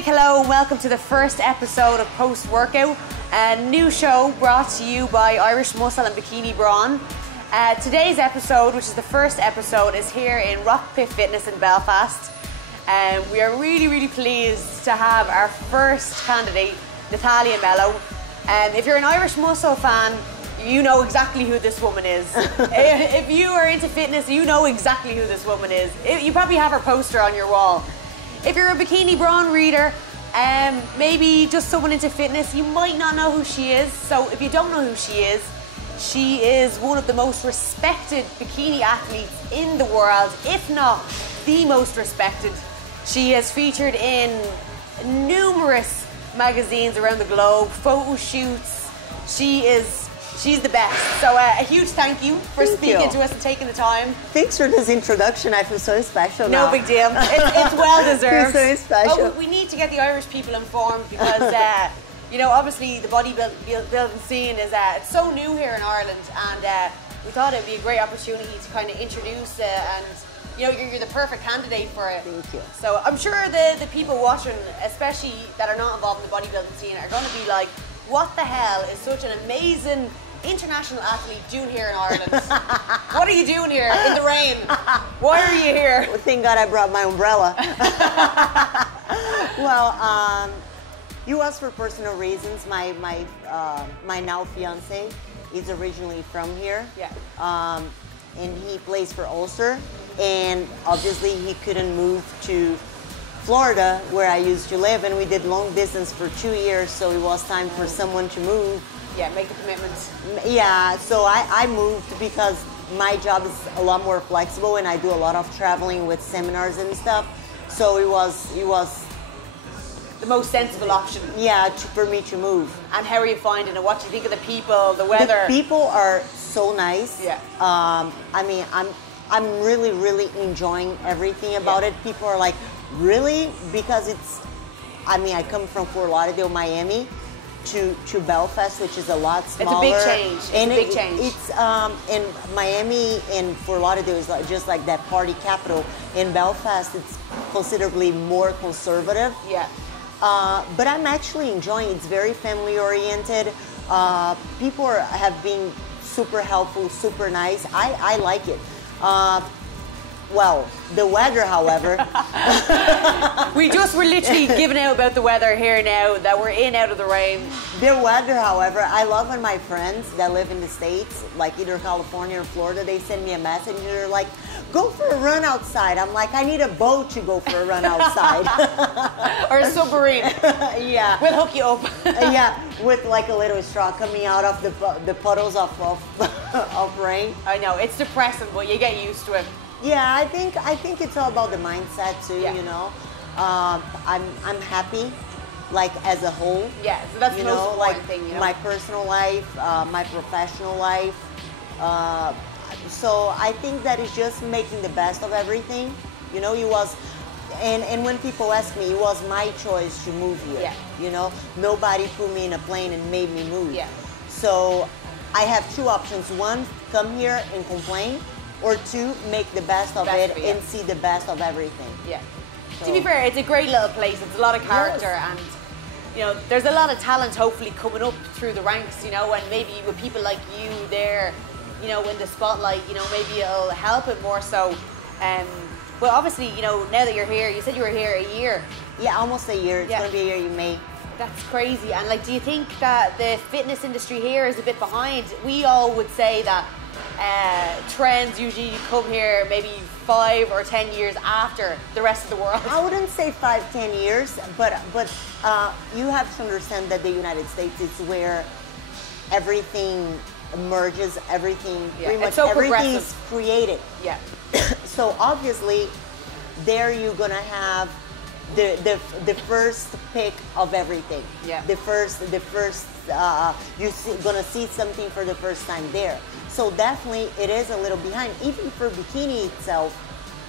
big hello and welcome to the first episode of Post Workout, a new show brought to you by Irishmuscle and Bikinibrawn. Today's episode, which is the first episode, is here in Rockpit Fitness in Belfast. We are really pleased to have our first candidate, Nathalia Melo. If you're an Irishmuscle fan, you know exactly who this woman is. If you are into fitness, you know exactly who this woman is. You probably have her poster on your wall. If you're a Bikinibrawn reader, maybe just someone into fitness, you might not know who she is. So if you don't know who she is one of the most respected bikini athletes in the world, if not the most respected. She is featured in numerous magazines around the globe, photo shoots. She's the best. So a huge thank you for speaking to us and taking the time. Thanks for this introduction. I feel so special now. No big deal. It's well deserved. So special. Oh, we need to get the Irish people informed because, you know, obviously the bodybuilding scene is it's so new here in Ireland, and we thought it would be a great opportunity to kind of introduce and, you know, you're the perfect candidate for it. Thank you. So I'm sure the people watching, especially that are not involved in the bodybuilding scene, are going to be like, what the hell is such an amazing international athlete doing here in Ireland? What are you doing here in the rain? Why are you here? Well, thank God I brought my umbrella. Well, you asked for personal reasons. My now fiance is originally from here. Yeah. And he plays for Ulster, and obviously he couldn't move to Florida where I used to live, and we did long distance for 2 years, so it was time for someone to move. Yeah, make the commitments. Yeah, so I moved because my job is a lot more flexible and I do a lot of traveling with seminars and stuff. So it was the most sensible option. Yeah, for me to move. And how are you finding it? What do you think of the people, the weather? The people are so nice. Yeah. I mean, I'm really enjoying everything about it. People are like, really? Because I mean, I come from Fort Lauderdale, Miami, to Belfast, which is a lot smaller. It's a big change. It's a big change. It's in Miami and Fort Lauderdale is just like that party capital. In Belfast, it's considerably more conservative. Yeah. But I'm actually enjoying it. It's very family oriented. People have been super helpful, super nice. I like it. Well, the weather, however. We're literally giving out about the weather here now, that we're in out of the rain. The weather, however, I love when my friends that live in the States, like either California or Florida, they send me a message and they're like, go for a run outside. I'm like, I need a boat to go for a run outside. Or a submarine. Yeah. We'll hook you up. Yeah, with like a little straw coming out of the puddles of rain. I know, it's depressing, but you get used to it. Yeah, I think it's all about the mindset too. Yeah. You know, I'm happy, like as a whole. Yeah, so that's the most important thing. You know, my personal life, my professional life. So I think that is just making the best of everything. You know, it was, and when people ask me, it was my choice to move here. Yeah. You know, nobody put me in a plane and made me move. Yeah. So I have two options: one, come here and complain, or two, make the best of it and see the best of everything. Yeah. So. To be fair, it's a great little place. It's a lot of character, and you know, there's a lot of talent hopefully coming up through the ranks. You know, and maybe with people like you there, you know, in the spotlight, you know, maybe it'll help it more so. But obviously, you know, now that you're here, you said you were here a year. Yeah, almost a year. It's gonna be a year in May. That's crazy. And like, do you think that the fitness industry here is a bit behind? We all would say that trends usually come here maybe 5 or 10 years after the rest of the world. I wouldn't say 5-10 years, but you have to understand that the United States is where everything emerges, everything, pretty much so everything is created. Yeah. So obviously, there you're gonna have the first pick of everything. Yeah. The first you're gonna see something for the first time there. So definitely it is a little behind. Even for bikini itself,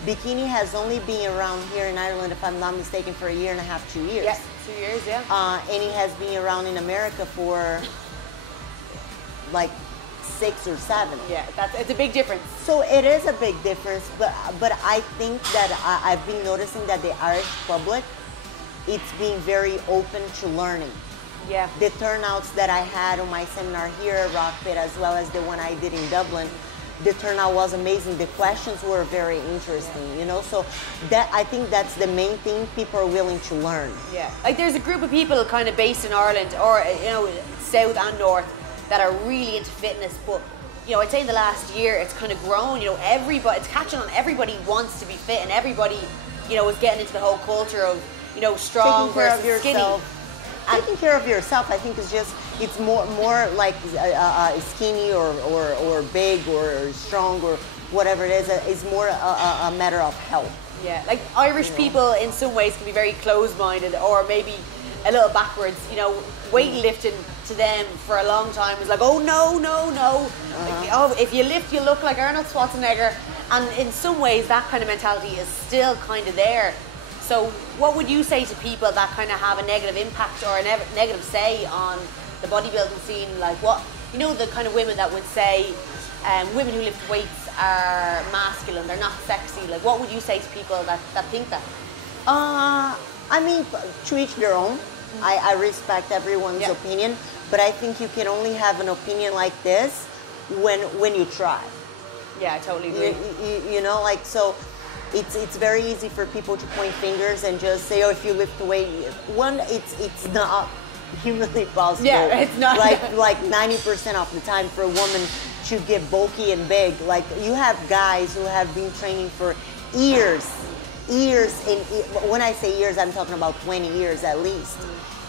bikini has only been around here in Ireland, if I'm not mistaken, for 1.5 years, 2 years. Yeah, 2 years, yeah. And it has been around in America for like 6 or 7. Yeah, it's a big difference. So it is a big difference, but I think that I've been noticing that the Irish public it's being very open to learning. Yeah. The turnouts that I had on my seminar here at Rockpit, as well as the one I did in Dublin, the turnout was amazing. The questions were very interesting, you know. So that, I think that's the main thing, people are willing to learn. Yeah, like there's a group of people kind of based in Ireland, or you know, south and north, that are really into fitness. But you know, I'd say in the last year it's kind of grown. You know, everybody, it's catching on. Everybody wants to be fit, and everybody, you know, is getting into the whole culture of, you know, strong versus skinny. Taking care of yourself, I think, is just, it's more like skinny or big or strong or whatever it is. It's more a matter of health. Yeah, like Irish people in some ways can be very closed-minded, or maybe a little backwards. You know, weightlifting to them for a long time was like, oh no, no, no. Like, oh, if you lift, you look like Arnold Schwarzenegger. And in some ways, that kind of mentality is still kind of there. So what would you say to people that kind of have a negative impact or a negative say on the bodybuilding scene? Like, what, you know, the kind of women that would say women who lift weights are masculine, they're not sexy. Like, what would you say to people that think that? I mean, to each their own. I respect everyone's opinion, but I think you can only have an opinion like this when you try. Yeah, I totally agree. You know, like, so it's very easy for people to point fingers and just say, oh, if you lift weight, it's not humanly possible. Yeah, it's not. Like 90% of the time for a woman to get bulky and big. Like, you have guys who have been training for years, and when I say years, I'm talking about 20 years at least,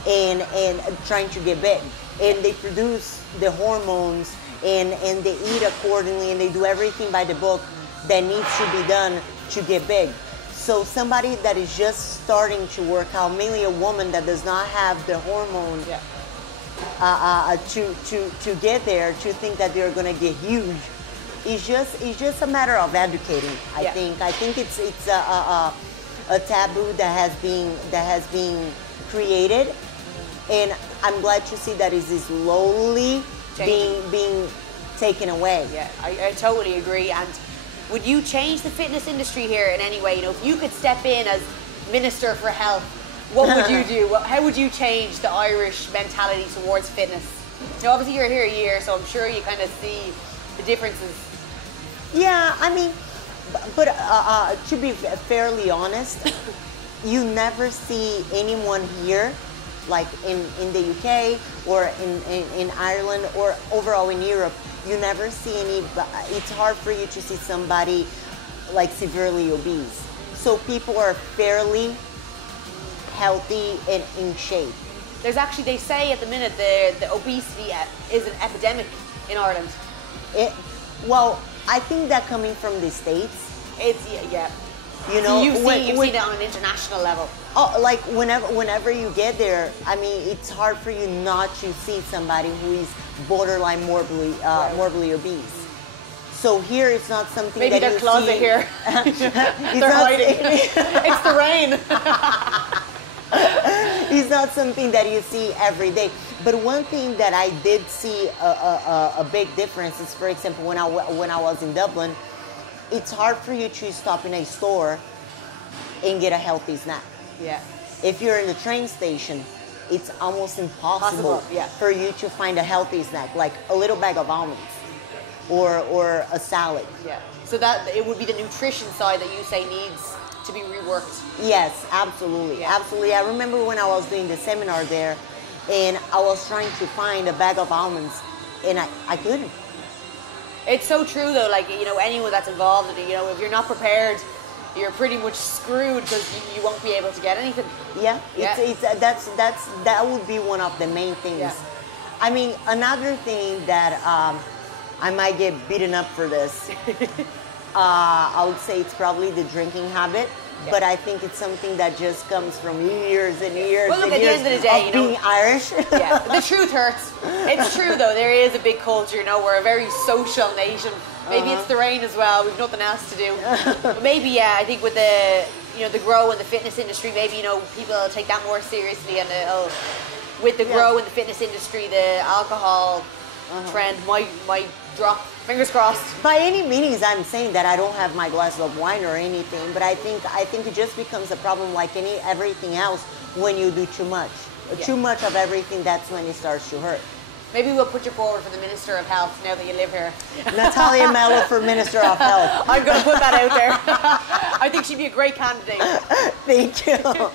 and trying to get big. And they produce the hormones, and they eat accordingly, and they do everything by the book that needs to be done to get big. So somebody that is just starting to work out, mainly a woman that does not have the hormone to get there, to think that they're gonna get huge, it's just a matter of educating. I think it's a taboo that has been created, and I'm glad to see that is slowly being taken away. Yeah, I totally agree. And would you change the fitness industry here in any way? You know, if you could step in as Minister for Health, what would you do? How would you change the Irish mentality towards fitness? You know, obviously you're here a year, so I'm sure you kind of see the differences. Yeah, I mean, but to be fairly honest, you never see anyone here, like in the UK or in Ireland or overall in Europe, you never see any, it's hard for you to see somebody like severely obese. So people are fairly healthy and in shape. There's actually, they say at the minute, the obesity is an epidemic in Ireland. Well, I think that coming from the States. It's, yeah. You know, so you've seen it on an international level. Oh, like whenever you get there, I mean, it's hard for you not to see somebody who is borderline morbidly obese. So here it's not something maybe that their closet here. They're hiding. It's the rain. It's not something that you see every day. But one thing that I did see a big difference is, for example, when I was in Dublin, it's hard for you to stop in a store and get a healthy snack. Yeah. If you're in the train station, it's almost impossible for you to find a healthy snack, like a little bag of almonds or a salad. Yeah. So that it would be the nutrition side that you say needs to be reworked. Yes, absolutely. Yeah. Absolutely. I remember when I was doing the seminar there, and I was trying to find a bag of almonds, and I couldn't. It's so true though, like, you know, anyone that's involved in it, you know, if you're not prepared, you're pretty much screwed because you won't be able to get anything. Yeah, that would be one of the main things. Yeah. I mean, another thing that I might get beaten up for this, I would say it's probably the drinking habit. Yeah. But I think it's something that just comes from years and years. Well, look, at the end of the day, you know, being Irish. Yeah, the truth hurts. It's true though. There is a big culture. You know, we're a very social nation. Maybe it's the rain as well. We've nothing else to do. But maybe, yeah, I think with the, you know, the grow in the fitness industry, maybe, you know, people will take that more seriously, and with the grow in the fitness industry, the alcohol trend might drop. Fingers crossed. By any means, I'm saying that I don't have my glass of wine or anything, but I think it just becomes a problem like everything else when you do too much. Yeah. Too much of everything, that's when it starts to hurt. Maybe we'll put you forward for the Minister of Health now that you live here. Nathalia Melo for Minister of Health. I'm going to put that out there. I think she'd be a great candidate. Thank you.